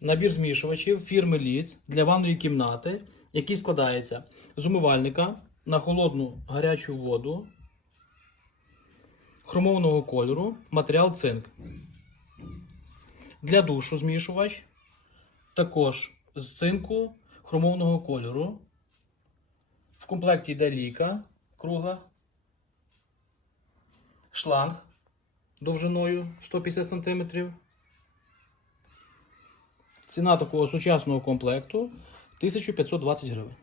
набір змішувачів фірми Ліц для ванної кімнати, який складається з умивальника на холодну гарячу воду хромовного кольору, матеріал цинк. Для душу змішувач також з цинку хромовного кольору. В комплекті йде ліка кругла, шланг довжиною 150 см. Ціна такого сучасного комплекту 1520 гривень.